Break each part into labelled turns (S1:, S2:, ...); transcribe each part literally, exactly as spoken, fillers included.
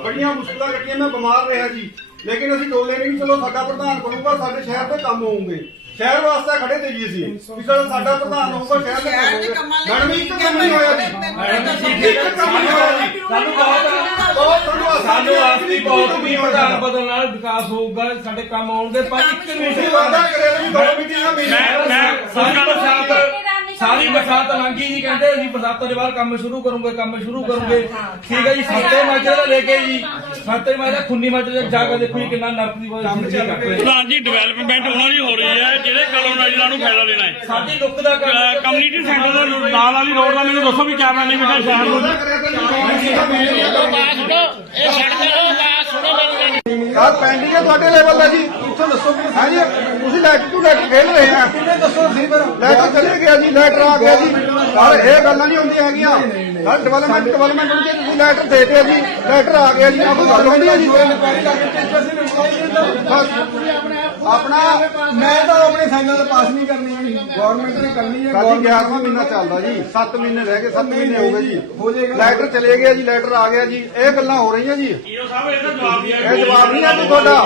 S1: ਬੜੀਆਂ ਮੁਸ਼ਕਲਾਂ ਕੱਟੀਆਂ। ਮੈਂ ਬਿਮਾਰ ਰਿਹਾ ਜੀ, ਲੇਕਿਨ ਅਸੀਂ ਡੋਲੇ ਨਹੀਂ। ਚਲੋ ਸਾਡਾ ਪ੍ਰਧਾਨ ਬਣੂਗਾ, ਸਾਡੇ ਸ਼ਹਿਰ ਦੇ ਕੰਮ ਆਉਂਗੇ। ਸ਼ਹਿਰ ਵਾਸਤੇ ਖੜੇ ਤੇ ਜੀ ਅਸੀਂ ਵੀ ਚਲੋ ਸਾਡਾ ਪ੍ਰਧਾਨ ਹੋਊਗਾ, ਸ਼ਹਿਰ ਦੇ ਕੰਮ ਆਉਂਗੇ। ਮੈਡਮ ਇੱਕ ਕੰਮ ਨਹੀਂ ਹੋਇਆ ਜੀ, ਇੱਕ ਕੰਮ ਨਹੀਂ ਹੋਇਆ ਜੀ।
S2: ਸਾਨੂੰ ਬਹੁਤ
S1: ਬਹੁਤ ਧੰਨਵਾਦ।
S2: ਸਾਨੂੰ ਆਸਤੀ ਬਹੁਤ ਵੀ ਪ੍ਰਧਾਨ ਬਦਲਣ ਨਾਲ ਵਿਕਾਸ ਹੋਊਗਾ, ਸਾਡੇ ਕੰਮ ਆਉਣਗੇ। ਪਰ ਇੱਕ
S1: ਤੁਸੀਂ
S2: ਮੀਟਿੰਗ
S1: ਵਾਅਦਾ ਕਰਿਆ ਵੀ ਦੋ ਮੀਟਿੰਗਾਂ
S2: ਮੈਂ
S1: ਮੇਰੀਆਂ
S2: ਮੈਂ ਸਾਰੀ ਬਰਸਾਤ ਸਾਰੀ ਬਰਸਾਤ ਲੰਘੀ ਜੀ, ਕਹਿੰਦੇ ਅਸੀਂ ਬਰਸਾਤਾਂ ਦੇ ਬਾਅਦ ਕੰਮ ਸ਼ੁਰੂ ਕਰੂੰਗੇ ਕੰਮ ਸ਼ੁਰੂ ਕਰੂੰਗੇ ਠੀਕ ਹੈ ਜੀ। ਸੱਤੇ ਮਾਜਰੇ ਦਾ ਲੈ ਕੇ ਜੀ ਸੱਤੇ ਮਾਜਰੇ ਖੁੰਨੀ ਮਾਜਰੇ ਜਾ ਕੇ ਦੇਖੋ ਜੀ ਕਿੰਨਾ ਨਰਕ ਦੀ ਕੰਮ ਚੱਲ ਰਿਹਾ।
S3: ਪ੍ਰਧਾਨ ਜੀ ਡਿਵੈਲਪਮੈਂਟ ਉਹਨਾਂ ਦੀ ਹੋ ਰਹੀ ਹੈ ਜਿਹੜੇ ਕਲੋਨਾਈਜ਼ਰਾਂ ਨੂੰ ਫਾਇਦਾ ਦੇਣਾ ਹੈ।
S2: ਸਾਡੀ ਲੁੱਕ ਦਾ ਕੰਮ
S3: ਕਮਿਊਨਿਟੀ ਸੈਂਟਰ ਦਾ ਨਾਲ ਵਾਲੀ ਰੋਡ ਦਾ ਮੈਨੂੰ ਦੱਸੋ ਵੀ ਕਿਆ ਬੈਨੀਫਿਟ ਹੈ ਸ਼ਹਿਰ ਨੂੰ।
S1: ਯਾਰ ਪੈਂਡਿੰਗ ਹੈ ਤੁਹਾਡੇ ਲੈਵਲ ਦਾ ਜੀ, ਉੱਥੋਂ ਦੱਸੋ ਹਾਂਜੀ। ਤੁਸੀਂ ਲੈਟਰ ਟੂ ਲੈਟਰ ਖੇਡ ਰਹੇ ਆ, ਕਿੰਨੇ ਦੱਸੋ ਸੀ ਫਿਰ ਲੈਟਰ ਚਲੇ ਗਿਆ ਜੀ, ਲੈਟਰ ਆ ਗਿਆ ਜੀ। ਪਰ ਇਹ ਗੱਲਾਂ ਨਹੀਂ ਹੁੰਦੀਆਂ ਹੈਗੀਆਂ। ਸਰ ਡਿਵੈਲਪਮੈਂਟ ਡਿਵੈਲਪਮੈਂਟ ਹੁੰਦੀ, ਤੁਸੀਂ ਲੈਟਰ ਦੇ ਦਿਓ ਜੀ, ਲੈਟਰ ਆ ਗਿਆ ਜੀ। ਆਹ ਕੋਈ ਗੱਲ ਹੁੰਦੀ ਹੈ ਜੀ? ਆਪਣਾ
S4: ਮੈਂ ਤਾਂ ਆਪਣੇ ਸਾਈਨਾਂ ਦਾ ਪਾਸ ਨਹੀਂ ਕਰਨੀ ਹੈ, ਗਵਰਨਮੈਂਟ ਨੇ ਕਰਨੀ ਹੈ।
S1: ਕੱਲ ਗਿਆਰਵਾਂ ਮਹੀਨਾ ਚੱਲਦਾ ਜੀ, ਸੱਤ ਮਹੀਨੇ ਰਹਿ ਗਏ, ਸੱਤ ਮਹੀਨੇ ਹੋ ਗਏ ਜੀ।
S4: ਹੋ ਜਾਏਗਾ।
S1: ਲੈਟਰ ਚਲੇ ਗਿਆ ਜੀ, ਲੈਟਰ ਆ ਗਿਆ ਜੀ। ਇਹ ਗੱਲਾਂ ਹੋ ਰਹੀਆਂ ਜੀ।
S3: ਈਓ ਸਾਹਿਬ ਇਹਦਾ ਜਵਾਬ ਨਹੀਂ
S1: ਇਹ ਜਵਾਬ ਨਹੀਂ ਹੈ ਜੀ ਤੁਹਾਡਾ।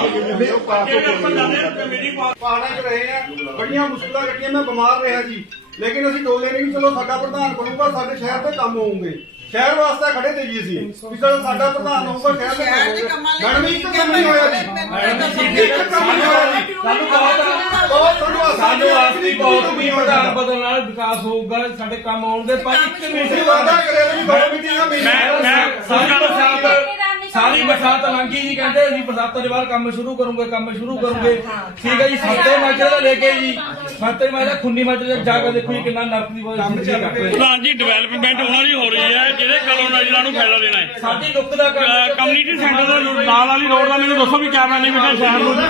S3: ਮੇਰੀ
S1: ਪਹਾੜਾਂ 'ਚ ਰਹੇ ਆ, ਬੜੀਆਂ ਮੁਸ਼ਕਲਾਂ ਕੱਟੀਆਂ। ਮੈਂ ਬਿਮਾਰ ਰਿਹਾ ਜੀ, ਲੇਕਿਨ ਅਸੀਂ ਡੋਲੇ ਨਹੀਂ। ਚਲੋ ਸਾਡਾ ਪ੍ਰਧਾਨ ਬਣੂਗਾ, ਸਾਡੇ ਸ਼ਹਿਰ ਦੇ ਕੰਮ ਆਉਂਗੇ। ਸ਼ਹਿਰ ਵਾਸਤੇ ਖੜੇ ਤੇ ਜੀ ਅਸੀਂ ਵੀ ਚਲੋ ਸਾਡਾ ਪ੍ਰਧਾਨ ਹੋਊਗਾ, ਸ਼ਹਿਰ ਦੇ ਕੰਮ ਆਉਂਗੇ। ਮੈਡਮ ਇੱਕ ਕੰਮ ਨਹੀਂ ਹੋਇਆ ਜੀ, ਇੱਕ ਕੰਮ ਨਹੀਂ ਹੋਇਆ ਜੀ।
S2: ਸਾਨੂੰ ਬਹੁਤ
S1: ਬਹੁਤ ਧੰਨਵਾਦ।
S2: ਸਾਨੂੰ ਆਸਤੀ ਬਹੁਤ ਵੀ ਪ੍ਰਧਾਨ ਬਦਲਣ ਨਾਲ ਵਿਕਾਸ ਹੋਊਗਾ, ਸਾਡੇ ਕੰਮ ਆਉਣਗੇ। ਪਰ ਇੱਕ
S1: ਤੁਸੀਂ
S2: ਮੀਟਿੰਗ
S1: ਵਾਅਦਾ ਕਰਿਆ ਵੀ ਦੋ ਮੀਟਿੰਗਾਂ ਮੇਰੀਆਂ
S2: ਮੈਂ ਮੈਂ ਸਾਰੀ ਬਰਸਾਤ ਸਾਰੀ ਬਰਸਾਤ ਲੰਘੀ ਜੀ, ਕਹਿੰਦੇ ਅਸੀਂ ਬਰਸਾਤਾਂ ਦੇ ਬਾਅਦ ਕੰਮ ਸ਼ੁਰੂ ਕਰੂੰਗੇ ਕੰਮ ਸ਼ੁਰੂ ਕਰੂੰਗੇ ਠੀਕ ਹੈ ਜੀ। ਸੱਤੇ ਮਾਜਰੇ ਦਾ ਲੈ ਕੇ ਜੀ ਸੱਤੇ ਮਾਜਰੇ ਖੁੰਨੀ ਮਾਜਰੇ ਜਾ ਕੇ ਦੇਖੋ ਜੀ ਕਿੰਨਾ ਨਰਕ ਦੀ ਕੰਮ ਚੱਲ ਰਿਹਾ।
S3: ਪ੍ਰਧਾਨ ਜੀ ਡਿਵੈਲਪਮੈਂਟ ਉਹਨਾਂ ਦੀ ਹੋ ਰਹੀ ਹੈ ਜਿਹੜੇ ਕਲੋਨਾਈਜ਼ਰਾਂ ਨੂੰ ਫਾਇਦਾ ਦੇਣਾ ਹੈ।
S2: ਸਾਡੀ ਲੁੱਕ ਦਾ ਕੰਮ
S3: ਕਮਿਊਨਿਟੀ ਸੈਂਟਰ ਦਾ ਨਾਲ ਵਾਲੀ ਰੋਡ ਦਾ ਮੈਨੂੰ ਦੱਸੋ ਵੀ ਕਿਆ ਬੈਨੀਫਿਟ ਹੈ ਸ਼ਹਿਰ ਨੂੰ।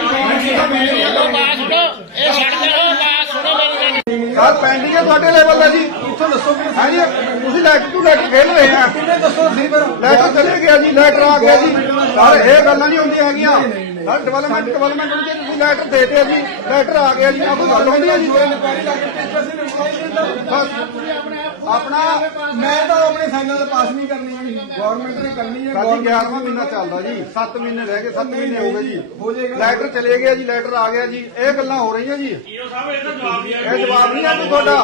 S1: ਯਾਰ ਪੈਂਡਿੰਗ ਹੈ ਤੁਹਾਡੇ ਲੈਵਲ ਦਾ ਜੀ, ਉੱਥੋਂ ਦੱਸੋ ਹਾਂਜੀ। ਤੁਸੀਂ ਲੈਟਰ ਟੂ ਲੈਟਰ ਖੇਡ ਰਹੇ ਆ,
S4: ਕਿੰਨੇ ਦੱਸੋ ਸੀ ਫਿਰ
S1: ਲੈਟਰ ਚਲੇ ਗਿਆ ਜੀ, ਲੈਟਰ ਆ ਗਿਆ ਜੀ। ਪਰ ਇਹ ਗੱਲਾਂ ਨਹੀਂ ਹੁੰਦੀਆਂ ਹੈਗੀਆਂ। ਸਰ ਡਿਵੈਲਪਮੈਂਟ ਡਿਵੈਲਪਮੈਂਟ ਹੁੰਦੀ, ਤੁਸੀਂ ਲੈਟਰ ਦੇ ਦਿਓ ਜੀ, ਲੈਟਰ ਆ ਗਿਆ ਜੀ। ਆਹ ਕੋਈ ਗੱਲ ਹੁੰਦੀ ਹੈ ਜੀ? ਆਪਣਾ
S4: ਮੈਂ ਤਾਂ ਆਪਣੇ ਸਾਈਨਾਂ ਦਾ ਪਾਸ ਨਹੀਂ ਕਰਨੀ ਹੈ, ਗਵਰਨਮੈਂਟ ਨੇ ਕਰਨੀ ਹੈ।
S1: ਕੱਲ ਗਿਆਰਵਾਂ ਮਹੀਨਾ ਚੱਲਦਾ ਜੀ, ਸੱਤ ਮਹੀਨੇ ਰਹਿ ਗਏ, ਸੱਤ ਮਹੀਨੇ ਹੋ ਗਏ ਜੀ।
S4: ਹੋ ਜਾਏਗਾ।
S1: ਲੈਟਰ ਚਲੇ ਗਿਆ ਜੀ, ਲੈਟਰ ਆ ਗਿਆ ਜੀ। ਇਹ ਗੱਲਾਂ ਹੋ ਰਹੀਆਂ ਜੀ।
S3: ਈਓ ਸਾਹਿਬ ਇਹਦਾ ਜਵਾਬ ਨਹੀਂ
S1: ਇਹ ਜਵਾਬ ਨਹੀਂ ਹੈ ਜੀ ਤੁਹਾਡਾ।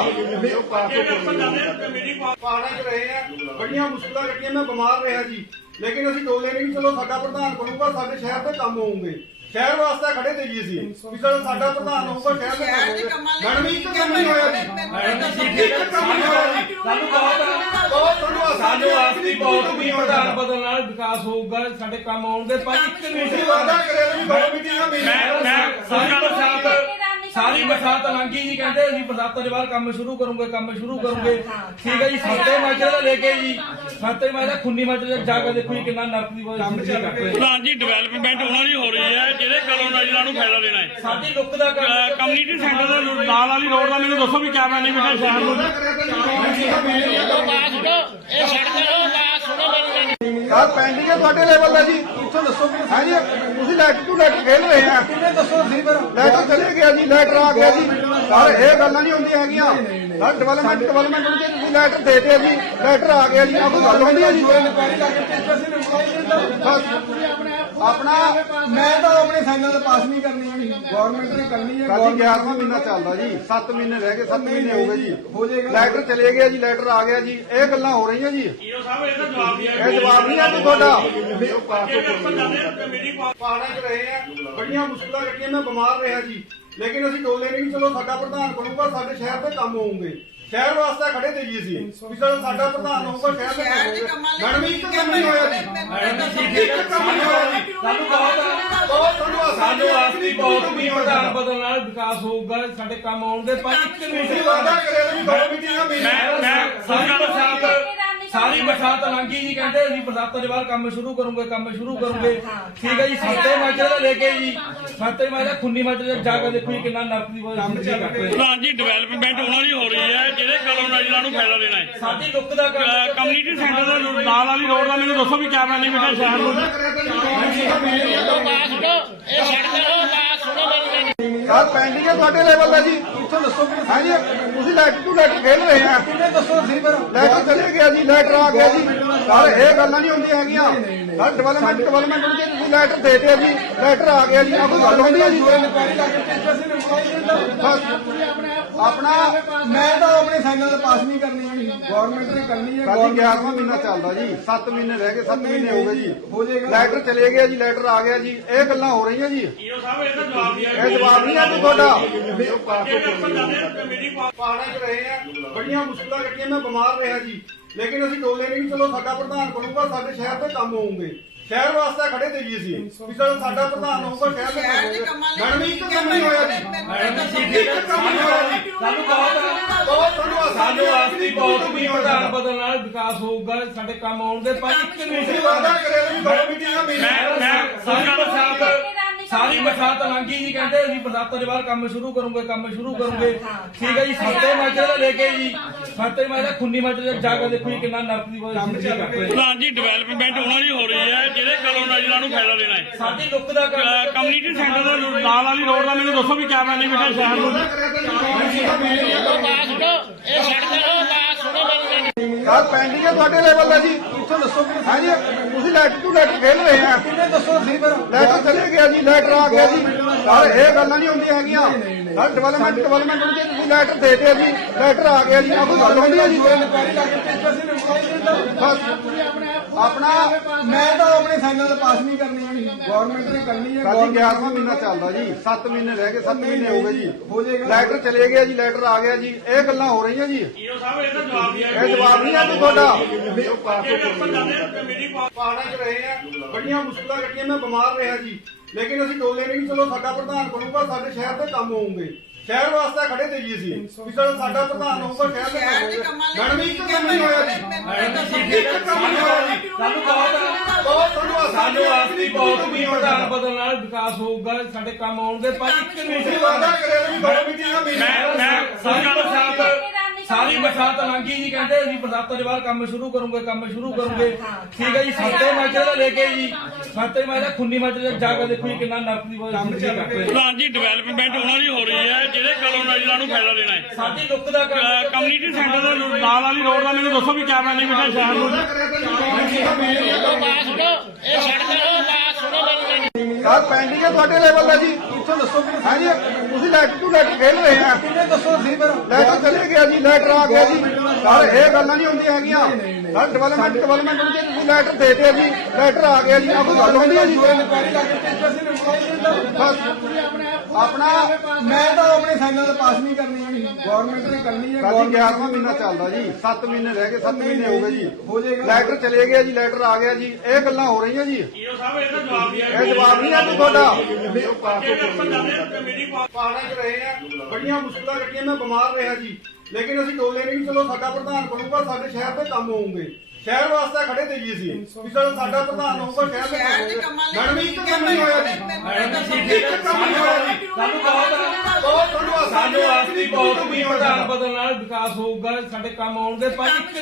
S3: ਮੇਰੀ
S1: ਪਹਾੜਾਂ 'ਚ ਰਹੇ ਆ, ਬੜੀਆਂ ਮੁਸ਼ਕਲਾਂ ਕੱਟੀਆਂ। ਮੈਂ ਬਿਮਾਰ ਰਿਹਾ ਜੀ, ਲੇਕਿਨ ਅਸੀਂ ਡੋਲੇ ਨਹੀਂ। ਚਲੋ ਸਾਡਾ ਪ੍ਰਧਾਨ ਬਣੂਗਾ, ਸਾਡੇ ਸ਼ਹਿਰ ਦੇ ਕੰਮ ਆਉਂਗੇ। ਸ਼ਹਿਰ ਵਾਸਤੇ ਖੜੇ ਤੇ ਜੀ ਅਸੀਂ ਵੀ ਚਲੋ ਸਾਡਾ ਪ੍ਰਧਾਨ ਹੋਊਗਾ, ਸ਼ਹਿਰ ਦੇ ਕੰਮ ਆਉਂਗੇ। ਮੈਡਮ ਇੱਕ ਕੰਮ ਨਹੀਂ ਹੋਇਆ ਜੀ, ਇੱਕ ਕੰਮ ਨਹੀਂ ਹੋਇਆ ਜੀ।
S2: ਸਾਨੂੰ ਬਹੁਤ
S1: ਬਹੁਤ ਧੰਨਵਾਦ।
S2: ਸਾਨੂੰ ਆਸਤੀ ਬਹੁਤ ਵੀ ਪ੍ਰਧਾਨ ਬਦਲਣ ਨਾਲ ਵਿਕਾਸ ਹੋਊਗਾ, ਸਾਡੇ ਕੰਮ ਆਉਣਗੇ। ਪਰ ਇੱਕ
S1: ਤੁਸੀਂ
S2: ਮੀਟਿੰਗ
S1: ਵਾਅਦਾ ਕਰਿਆ ਵੀ ਦੋ ਮੀਟਿੰਗਾਂ ਮੇਰੀਆਂ
S2: ਮੈਂ ਸਾਰੀ ਬਰਸਾਤ ਸਾਰੀ ਬਰਸਾਤ ਲੰਘੀ ਜੀ, ਕਹਿੰਦੇ ਅਸੀਂ ਬਰਸਾਤਾਂ ਦੇ ਬਾਅਦ ਕੰਮ ਸ਼ੁਰੂ ਕਰੂੰਗੇ ਕੰਮ ਸ਼ੁਰੂ ਕਰੂੰਗੇ ਠੀਕ ਹੈ ਜੀ। ਸੱਤੇ ਮਾਜਰੇ ਦਾ ਲੈ ਕੇ ਜੀ ਸੱਤੇ ਮਾਜਰੇ ਖੁੰਨੀ ਮਾਜਰੇ ਜਾ ਕੇ ਦੇਖੋ ਜੀ ਕਿੰਨਾ ਨਰਕ ਦੀ ਕੰਮ ਚੱਲ ਰਿਹਾ।
S3: ਪ੍ਰਧਾਨ ਜੀ ਡਿਵੈਲਪਮੈਂਟ ਉਹਨਾਂ ਦੀ ਹੋ ਰਹੀ ਹੈ ਜਿਹੜੇ ਕਲੋਨਾਈਜ਼ਰਾਂ ਨੂੰ ਫਾਇਦਾ ਦੇਣਾ ਹੈ।
S2: ਸਾਡੀ ਲੁੱਕ ਦਾ ਕੰਮ
S3: ਕਮਿਊਨਿਟੀ ਸੈਂਟਰ ਦਾ ਨਾਲ ਵਾਲੀ ਰੋਡ ਦਾ ਮੈਨੂੰ ਦੱਸੋ ਵੀ ਕਿਆ ਬੈਨੀਫਿਟ ਹੈ ਸ਼ਹਿਰ ਨੂੰ।
S1: ਯਾਰ ਪੈਂਡਿੰਗ ਹੈ ਤੁਹਾਡੇ ਲੈਵਲ ਦਾ ਜੀ, ਉੱਥੋਂ ਦੱਸੋ ਹਾਂਜੀ। ਤੁਸੀਂ ਲੈਟਰ ਟੂ ਲੈਟਰ ਖੇਡ ਰਹੇ ਆ,
S4: ਕਿੰਨੇ ਦੱਸੋ ਸੀ ਫਿਰ
S1: ਲੈਟਰ ਚਲੇ ਗਿਆ ਜੀ, ਲੈਟਰ ਆ ਗਿਆ ਜੀ। ਪਰ ਇਹ ਗੱਲਾਂ ਨਹੀਂ ਹੁੰਦੀਆਂ ਹੈਗੀਆਂ। ਸਰ ਡਿਵੈਲਪਮੈਂਟ ਡਿਵੈਲਪਮੈਂਟ ਹੁੰਦੀ, ਤੁਸੀਂ ਲੈਟਰ ਦੇ ਦਿਓ ਜੀ, ਲੈਟਰ ਆ ਗਿਆ ਜੀ। ਆਹ ਕੋਈ ਗੱਲ ਹੁੰਦੀ ਹੈ ਜੀ? ਆਪਣਾ
S4: ਮੈਂ ਤਾਂ ਆਪਣੇ ਸਾਈਨਾਂ ਦਾ ਪਾਸ ਨਹੀਂ ਕਰਨੀ ਹੈ, ਗਵਰਨਮੈਂਟ ਨੇ ਕਰਨੀ ਹੈ।
S1: ਕੱਲ ਗਿਆਰਵਾਂ ਮਹੀਨਾ ਚੱਲਦਾ ਜੀ, ਸੱਤ ਮਹੀਨੇ ਰਹਿ ਗਏ, ਸੱਤ ਮਹੀਨੇ ਹੋ ਗਏ ਜੀ।
S4: ਹੋ ਜਾਏਗਾ।
S1: ਲੈਟਰ ਚਲੇ ਗਿਆ ਜੀ, ਲੈਟਰ ਆ ਗਿਆ ਜੀ। ਇਹ ਗੱਲਾਂ ਹੋ ਰਹੀਆਂ ਜੀ।
S3: ਈਓ ਸਾਹਿਬ ਇਹਦਾ ਜਵਾਬ ਨਹੀਂ
S1: ਇਹ ਜਵਾਬ ਨਹੀਂ ਹੈ ਜੀ ਤੁਹਾਡਾ।
S3: ਮੇਰੀ
S1: ਪਹਾੜਾਂ 'ਚ ਰਹੇ ਆ, ਬੜੀਆਂ ਮੁਸ਼ਕਲਾਂ ਕੱਟੀਆਂ। ਮੈਂ ਬਿਮਾਰ ਰਿਹਾ ਜੀ, ਲੇਕਿਨ ਅਸੀਂ ਡੋਲੇ ਨਹੀਂ। ਚਲੋ ਸਾਡਾ ਪ੍ਰਧਾਨ ਬਣੂਗਾ, ਸਾਡੇ ਸ਼ਹਿਰ ਦੇ ਕੰਮ ਆਉਂਗੇ। ਸ਼ਹਿਰ ਵਾਸਤੇ ਖੜੇ ਤੇ ਜੀ ਅਸੀਂ ਵੀ ਚਲੋ ਸਾਡਾ ਪ੍ਰਧਾਨ ਹੋਊਗਾ, ਸ਼ਹਿਰ ਦੇ ਕੰਮ ਆਉਂਗੇ। ਮੈਡਮ ਇੱਕ ਕੰਮ ਨਹੀਂ ਹੋਇਆ ਜੀ, ਇੱਕ ਕੰਮ ਨਹੀਂ ਹੋਇਆ ਜੀ।
S2: ਸਾਨੂੰ ਬਹੁਤ
S1: ਬਹੁਤ ਧੰਨਵਾਦ।
S2: ਸਾਨੂੰ ਆਸਤੀ ਬਹੁਤ ਵੀ ਪ੍ਰਧਾਨ ਬਦਲਣ ਨਾਲ ਵਿਕਾਸ ਹੋਊਗਾ, ਸਾਡੇ ਕੰਮ ਆਉਣਗੇ। ਪਰ ਇੱਕ
S1: ਤੁਸੀਂ
S2: ਮੀਟਿੰਗ
S1: ਵਾਅਦਾ ਕਰਿਆ ਵੀ ਦੋ ਮੀਟਿੰਗਾਂ ਮੇਰੀਆਂ
S2: ਮੈਂ ਸਾਰੀ ਬਰਸਾਤ ਸਾਰੀ ਬਰਸਾਤ ਲੰਘੀ ਜੀ, ਕਹਿੰਦੇ ਅਸੀਂ ਬਰਸਾਤਾਂ ਦੇ ਬਾਅਦ ਕੰਮ ਸ਼ੁਰੂ ਕਰੂੰਗੇ ਕੰਮ ਸ਼ੁਰੂ ਕਰੂੰਗੇ ਠੀਕ ਹੈ ਜੀ। ਸੱਤੇ ਮਾਜਰੇ ਦਾ ਲੈ ਕੇ ਜੀ ਸੱਤੇ ਮਾਜਰੇ ਖੁੰਨੀ ਮਾਜਰੇ ਜਾ ਕੇ ਦੇਖੋ ਜੀ ਕਿੰਨਾ ਨਰਕ ਦੀ ਕੰਮ ਚੱਲ ਰਿਹਾ।
S3: ਪ੍ਰਧਾਨ ਜੀ ਡਿਵੈਲਪਮੈਂਟ ਉਹਨਾਂ ਦੀ ਹੋ ਰਹੀ ਹੈ ਜਿਹੜੇ ਕਲੋਨਾਈਜ਼ਰਾਂ ਨੂੰ ਫਾਇਦਾ ਦੇਣਾ ਹੈ।
S2: ਸਾਡੀ ਲੁੱਕ ਦਾ ਕੰਮ
S3: ਕਮਿਊਨਿਟੀ ਸੈਂਟਰ ਦਾ ਨਾਲ ਵਾਲੀ ਰੋਡ ਦਾ ਮੈਨੂੰ ਦੱਸੋ ਵੀ ਕਿਆ ਬੈਨੀਫਿਟ ਹੈ ਸ਼ਹਿਰ ਨੂੰ।
S1: ਯਾਰ ਪੈਂਡਿੰਗ ਹੈ ਤੁਹਾਡੇ ਲੈਵਲ ਦਾ ਜੀ, ਉੱਥੋਂ ਦੱਸੋ ਹਾਂਜੀ। ਤੁਸੀਂ ਲੈਟਰ ਟੂ ਲੈਟਰ ਖੇਡ ਰਹੇ ਆ,
S4: ਕਿੰਨੇ ਦੱਸੋ ਸੀ ਫਿਰ
S1: ਲੈਟਰ ਚਲੇ ਗਿਆ ਜੀ, ਲੈਟਰ ਆ ਗਿਆ ਜੀ। ਸਰ ਇਹ ਗੱਲਾਂ ਨਹੀਂ ਹੁੰਦੀਆਂ ਹੈਗੀਆਂ ਸਰ ਡਿਵੈਲਪਮੈਂਟ ਡਿਵੈਲਪਮੈਂਟ ਨੂੰ ਜੇ ਤੁਸੀਂ ਲੈਟਰ ਦੇ ਦਿਓ ਜੀ ਲੈਟਰ ਆ ਗਿਆ ਜੀ ਆ ਕੋਈ ਗੱਲ ਹੁੰਦੀ ਹੈ ਜੀ ਆਪਣਾ
S4: ਮੈਂ ਤਾਂ ਆਪਣੇ ਸਾਈਕਲ ਤੇ ਪਾਸ ਨਹੀਂ ਕਰਨੀ ਜੀ ਗਵਰਨਮੈਂਟ ਨੇ ਕਰਨੀ ਹੈ
S1: ਸਾਡੀ ਗਿਆਰਵਾਂ ਮਹੀਨਾ ਚੱਲਦਾ ਜੀ ਸੱਤ ਮਹੀਨੇ ਰਹਿ ਗਏ ਸੱਤ ਮਹੀਨੇ ਹੋ ਗਏ ਜੀ
S4: ਹੋ ਜਾਏਗਾ
S1: ਲੈਟਰ ਚਲੇ ਗਿਆ ਜੀ ਲੈਟਰ ਆ ਗਿਆ ਜੀ ਇਹ ਗੱਲਾਂ ਹੋ ਰਹੀਆਂ ਜੀ
S3: ਈਓ ਸਾਹਿਬ ਇਹਦਾ ਜਵਾਬ ਨਹੀਂ
S1: ਇਹ ਜਵਾਬ ਨਹੀਂ ਹੈ ਜੀ ਤੁਹਾਡਾ
S3: ਆਇਆ ਮੇਰੀ
S1: ਪਹਾੜਾਂ 'ਚ ਰਹੇ ਆ ਬੜੀਆਂ ਮੁਸ਼ਕਲਾਂ ਕੱਟੀਆਂ ਮੈਂ ਬਿਮਾਰ ਰਿਹਾ ਜੀ ਲੇਕਿਨ ਅਸੀਂ ਡੋਲੇ ਨਹੀਂ ਚਲੋ ਸਾਡਾ ਪ੍ਰਧਾਨ ਬਣੂਗਾ ਸਾਡੇ ਸ਼ਹਿਰ ਦੇ ਕੰਮ ਹੋਣਗੇ ਸ਼ਹਿਰ ਵਾਸਤੇ ਖੜੇ ਤੇ ਜੀ ਅਸੀਂ ਵੀ ਚਲੋ ਸਾਡਾ ਪ੍ਰਧਾਨ ਹੋਊਗਾ ਸ਼ਹਿਰ ਦੇ ਕੰਮ ਹੋਣਗੇ ਮੈਡਮ ਇੱਕ ਕੰਮ ਨਹੀਂ ਹੋਇਆ ਜੀ
S2: ਮੈਡਮ ਜੀ ਠੀਕ ਹੈ
S1: ਕੰਮ ਨਹੀਂ ਹੋਇਆ ਜੀ
S2: ਸਾਨੂੰ ਬਹੁਤ
S1: ਬਹੁਤ ਸਾਨੂੰ
S2: ਸਾਡੇ ਵਾਸਤੇ ਬਹੁਤ ਵੀ ਪ੍ਰਧਾਨ ਬਦਲ ਨਾਲ ਵਿਕਾਸ ਹੋਊਗਾ ਸਾਡੇ ਕੰਮ ਆਉਣਗੇ ਪਰ ਇੱਕ
S1: ਤੁਸੀਂ
S2: ਨਹੀਂ
S1: ਵਾਅਦਾ ਕਰਿਆ ਸੀ ਦੋ ਮੀਟਿੰਗਾਂ
S2: ਮੈਂ
S1: ਮੇਰੀਆਂ
S2: ਮੈਂ ਸਾਰੀ ਬਰਸਾਤ ਸਾਰੀ ਬਰਸਾਤ ਲੰਘੀ ਜੀ ਕਹਿੰਦੇ ਅਸੀਂ ਬਰਸਾਤਾਂ ਦੇ ਬਾਅਦ ਕੰਮ ਸ਼ੁਰੂ ਕਰੂੰਗੇ ਕੰਮ ਸ਼ੁਰੂ ਕਰੂੰਗੇ ਠੀਕ ਹੈ ਜੀ ਸੱਤੇ ਮਾਜਰੇ ਤੋਂ ਲੈ ਕੇ ਜੀ ਸੱਤੇ ਮਾਜਰੇ ਖੁੰਨੀ ਮਾਜਰੇ ਤੱਕ ਜਾ ਕੇ ਦੇਖੋ ਜੀ ਕਿੰਨਾ ਨਰਕ ਦੀ ਜ਼ਿੰਦਗੀ ਕੱਟ ਰਹੇ
S3: ਪ੍ਰਧਾਨ ਜੀ ਡਿਵੈਲਪਮੈਂਟ ਉਹਨਾਂ ਦੀ ਹੋ ਰਹੀ ਹੈ ਜਿਹੜੇ ਕਲੋਨਾਈਜ਼ਰਾਂ ਨੂੰ ਫਾਇਦਾ ਦੇਣਾ ਹੈ
S2: ਸਾਡੀ ਲੁੱਕ ਦਾ ਕੰਮ
S3: ਕਮਿਊਨਿਟੀ ਸੈਂਟਰ ਦਾ ਨਾਲ ਵਾਲੀ ਰੋਡ ਦਾ ਮੈਨੂੰ ਦੱਸੋ ਵੀ ਕਿਆ ਬੈਨੀਫਿਟ ਹੈ ਸ਼ਹਿਰ ਨੂੰ
S1: ਸਰ ਪੈਂਡਿੰਗ ਹੈ ਤੁਹਾਡੇ ਲੈਵਲ ਦਾ ਜੀ
S4: ਇੱਥੋਂ ਦੱਸੋ ਕਿ
S1: ਹਾਂਜੀ ਤੁਸੀਂ ਲੈਟਰ ਟੂ ਲੈਟਰ ਖੇਲ ਰਹੇ ਆ
S4: ਕਿਹਨੇ ਦੱਸੋ ਸੀ ਫਿਰ
S1: ਲੈਟਰ ਚਲੇ ਗਿਆ ਜੀ ਲੈਟਰ ਆ ਗਿਆ ਜੀ ਸਰ ਇਹ ਗੱਲਾਂ ਨਹੀਂ ਹੁੰਦੀਆਂ ਹੈਗੀਆਂ ਸਰ ਡਿਵੈਲਪਮੈਂਟ ਡਿਵੈਲਪਮੈਂਟ ਨੂੰ ਜੇ ਤੁਸੀਂ ਲੈਟਰ ਦੇ ਦਿਓ ਜੀ ਲੈਟਰ ਆ ਗਿਆ ਜੀ ਆ ਕੋਈ ਗੱਲ ਹੁੰਦੀ ਹੈ ਜੀ ਆਪਣਾ
S4: ਮੈਂ ਤਾਂ ਆਪਣੇ ਸਾਈਕਲ ਤੇ ਪਾਸ ਨਹੀਂ ਕਰਨੀ ਜੀ ਗਵਰਨਮੈਂਟ ਨੇ ਕਰਨੀ ਹੈ
S1: ਸਾਡੀ ਗਿਆਰਵਾਂ ਮਹੀਨਾ ਚੱਲਦਾ ਜੀ ਸੱਤ ਮਹੀਨੇ ਰਹਿ ਗਏ ਸੱਤ ਮਹੀਨੇ ਹੋ ਗਏ ਜੀ
S4: ਹੋ ਜਾਏਗਾ
S1: ਲੈਟਰ ਚਲੇ ਗਿਆ ਜੀ ਲੈਟਰ ਆ ਗਿਆ ਜੀ ਇਹ ਗੱਲਾਂ ਹੋ ਰਹੀਆਂ ਜੀ
S3: ਈਓ ਸਾਹਿਬ ਇਹਦਾ ਜਵਾਬ ਨਹੀਂ
S1: ਇਹ ਜਵਾਬ ਨਹੀਂ ਹੈ ਜੀ ਤੁਹਾਡਾ
S3: ਮੇਰੀ
S1: ਪਹਾੜਾਂ 'ਚ ਰਹੇ ਆ ਬੜੀਆਂ ਮੁਸ਼ਕਲਾਂ ਕੱਟੀਆਂ ਮੈਂ ਬਿਮਾਰ ਰਿਹਾ ਜੀ ਲੇਕਿਨ ਅਸੀਂ ਡੋਲੇ ਨਹੀਂ ਚਲੋ ਸਾਡਾ ਪ੍ਰਧਾਨ ਬਣੂਗਾ ਸਾਡੇ ਸ਼ਹਿਰ ਦੇ ਕੰਮ ਹੋਣਗੇ ਸ਼ਹਿਰ ਵਾਸਤੇ ਖੜੇ ਤੇ ਜੀ ਅਸੀਂ ਵੀ ਚਲੋ ਸਾਡਾ ਪ੍ਰਧਾਨ ਹੋਊਗਾ ਸ਼ਹਿਰ ਦੇ ਕੰਮ ਹੋਣਗੇ ਮੈਡਮ ਇੱਕ ਕੰਮ ਨਹੀਂ ਹੋਇਆ ਜੀ
S2: ਮੈਡਮ ਜੀ ਠੀਕ ਹੈ
S1: ਕੰਮ ਨਹੀਂ ਹੋਇਆ ਜੀ
S2: ਸਾਨੂੰ ਬਹੁਤ
S1: ਬਹੁਤ ਸਾਨੂੰ
S2: ਸਾਡੇ ਵਾਸਤੇ ਬਹੁਤ ਵੀ ਪ੍ਰਧਾਨ ਬਦਲ ਨਾਲ ਵਿਕਾਸ ਹੋਊਗਾ ਸਾਡੇ ਕੰਮ ਆਉਣਗੇ ਪਰ ਇੱਕ
S1: ਤੁਸੀਂ
S2: ਨਹੀਂ
S1: ਵਾਅਦਾ ਕਰਿਆ ਸੀ ਦੋ ਮੀਟਿੰਗਾਂ
S2: ਮੈਂ
S1: ਮੇਰੀਆਂ
S2: ਮੈਂ ਸਾਰੀ ਬਰਸਾਤ ਸਾਰੀ ਬਰਸਾਤ ਲੰਘੀ ਜੀ ਕਹਿੰਦੇ ਅਸੀਂ ਬਰਸਾਤਾਂ ਦੇ ਬਾਅਦ ਕੰਮ ਸ਼ੁਰੂ ਕਰੂੰਗੇ ਕੰਮ ਸ਼ੁਰੂ ਕਰੂੰਗੇ ਠੀਕ ਹੈ ਜੀ ਸੱਤੇ ਮਾਜਰੇ ਤੋਂ ਲੈ ਕੇ ਜੀ ਸੱਤੇ ਮਾਜਰੇ ਖੁੰਨੀ ਮਾਜਰੇ ਤੱਕ ਜਾ ਕੇ ਦੇਖੋ ਜੀ ਕਿੰਨਾ ਨਰਕ ਦੀ ਜ਼ਿੰਦਗੀ ਕੱਟ ਰਹੇ
S3: ਪ੍ਰਧਾਨ ਜੀ ਡਿਵੈਲਪਮੈਂਟ ਉਹਨਾਂ ਦੀ ਹੋ ਰਹੀ ਹੈ ਜਿਹੜੇ ਕਲੋਨਾਈਜ਼ਰਾਂ ਨੂੰ ਫਾਇਦਾ ਦੇਣਾ ਹੈ
S2: ਸਾਡੀ ਲੁੱਕ ਦਾ ਕੰਮ
S3: ਕਮਿਊਨਿਟੀ ਸੈਂਟਰ ਦਾ ਨਾਲ ਵਾਲੀ ਰੋਡ ਦਾ ਮੈਨੂੰ ਦੱਸੋ ਵੀ ਕਿਆ ਬੈਨੀਫਿਟ ਹੈ ਸ਼ਹਿਰ ਨੂੰ
S1: ਸਰ ਪੈਂਡਿੰਗ ਹੈ ਤੁਹਾਡੇ ਲੈਵਲ ਦਾ ਜੀ
S4: ਇੱਥੋਂ ਦੱਸੋ ਕਿ
S1: ਹਾਂਜੀ ਤੁਸੀਂ ਲੈਟਰ ਟੂ ਲੈਟਰ ਖੇਲ ਰਹੇ ਆ
S4: ਕਿਹਨੇ ਦੱਸੋ ਸੀ ਫਿਰ
S1: ਲੈਟਰ ਚਲੇ ਗਿਆ ਜੀ ਲੈਟਰ ਆ ਗਿਆ ਜੀ ਸਰ ਇਹ ਗੱਲਾਂ ਨਹੀਂ ਹੁੰਦੀਆਂ ਹੈਗੀਆਂ ਸਰ ਡਿਵੈਲਪਮੈਂਟ ਡਿਵੈਲਪਮੈਂਟ ਨੂੰ ਜੇ ਤੁਸੀਂ ਲੈਟਰ ਦੇ ਦਿਓ ਜੀ ਲੈਟਰ ਆ ਗਿਆ ਜੀ ਆ ਕੋਈ ਗੱਲ ਹੁੰਦੀ ਹੈ ਜੀ ਆਪਣਾ
S4: ਮੈਂ ਤਾਂ ਆਪਣੇ ਸਾਈਕਲ ਤੇ ਪਾਸ ਨਹੀਂ ਕਰਨੀ ਜੀ ਗਵਰਨਮੈਂਟ ਨੇ ਕਰਨੀ ਹੈ
S1: ਸਾਡੀ ਗਿਆਰਵਾਂ ਮਹੀਨਾ ਚੱਲਦਾ ਜੀ ਸੱਤ ਮਹੀਨੇ ਰਹਿ ਗਏ ਸੱਤ ਮਹੀਨੇ ਹੋ ਗਏ ਜੀ
S4: ਹੋ ਜਾਏਗਾ
S1: ਲੈਟਰ ਚਲੇ ਗਿਆ ਜੀ ਲੈਟਰ ਆ ਗਿਆ ਜੀ ਇਹ ਗੱਲਾਂ ਹੋ ਰਹੀਆਂ ਜੀ
S3: ਈਓ ਸਾਹਿਬ ਇਹਦਾ ਜਵਾਬ ਨਹੀਂ
S1: ਇਹ ਜਵਾਬ ਨਹੀਂ ਹੈ ਜੀ ਤੁਹਾਡਾ
S3: ਮੇਰੀ
S1: ਪਹਾੜਾਂ 'ਚ ਰਹੇ ਆ ਬੜੀਆਂ ਮੁਸ਼ਕਲਾਂ ਕੱਟੀਆਂ ਮੈਂ ਬਿਮਾਰ ਰਿਹਾ ਜੀ ਲੇਕਿਨ ਅਸੀਂ ਡੋਲੇ ਨਹੀਂ ਚਲੋ ਸਾਡਾ ਪ੍ਰਧਾਨ ਬਣੂਗਾ ਸਾਡੇ ਸ਼ਹਿਰ ਦੇ ਕੰਮ ਹੋਣਗੇ ਸ਼ਹਿਰ ਵਾਸਤੇ ਖੜੇ ਤੇ ਜੀ ਅਸੀਂ ਵੀ ਚਲੋ ਸਾਡਾ ਪ੍ਰਧਾਨ ਹੋਊਗਾ ਸ਼ਹਿਰ ਦੇ ਕੰਮ ਹੋਣਗੇ ਮੈਡਮ ਇੱਕ ਕੰਮ ਨਹੀਂ ਹੋਇਆ ਜੀ
S2: ਮੈਡਮ ਜੀ ਠੀਕ ਹੈ
S1: ਕੰਮ ਨਹੀਂ ਹੋਇਆ ਜੀ
S2: ਸਾਨੂੰ ਬਹੁਤ
S1: ਬਹੁਤ ਸਾਨੂੰ
S2: ਸਾਡੇ ਵਾਸਤੇ ਬਹੁਤ ਵੀ ਪ੍ਰਧਾਨ ਬਦਲ ਨਾਲ ਵਿਕਾਸ ਹੋਊਗਾ ਸਾਡੇ ਕੰਮ ਆਉਣਗੇ ਪਰ ਇੱਕ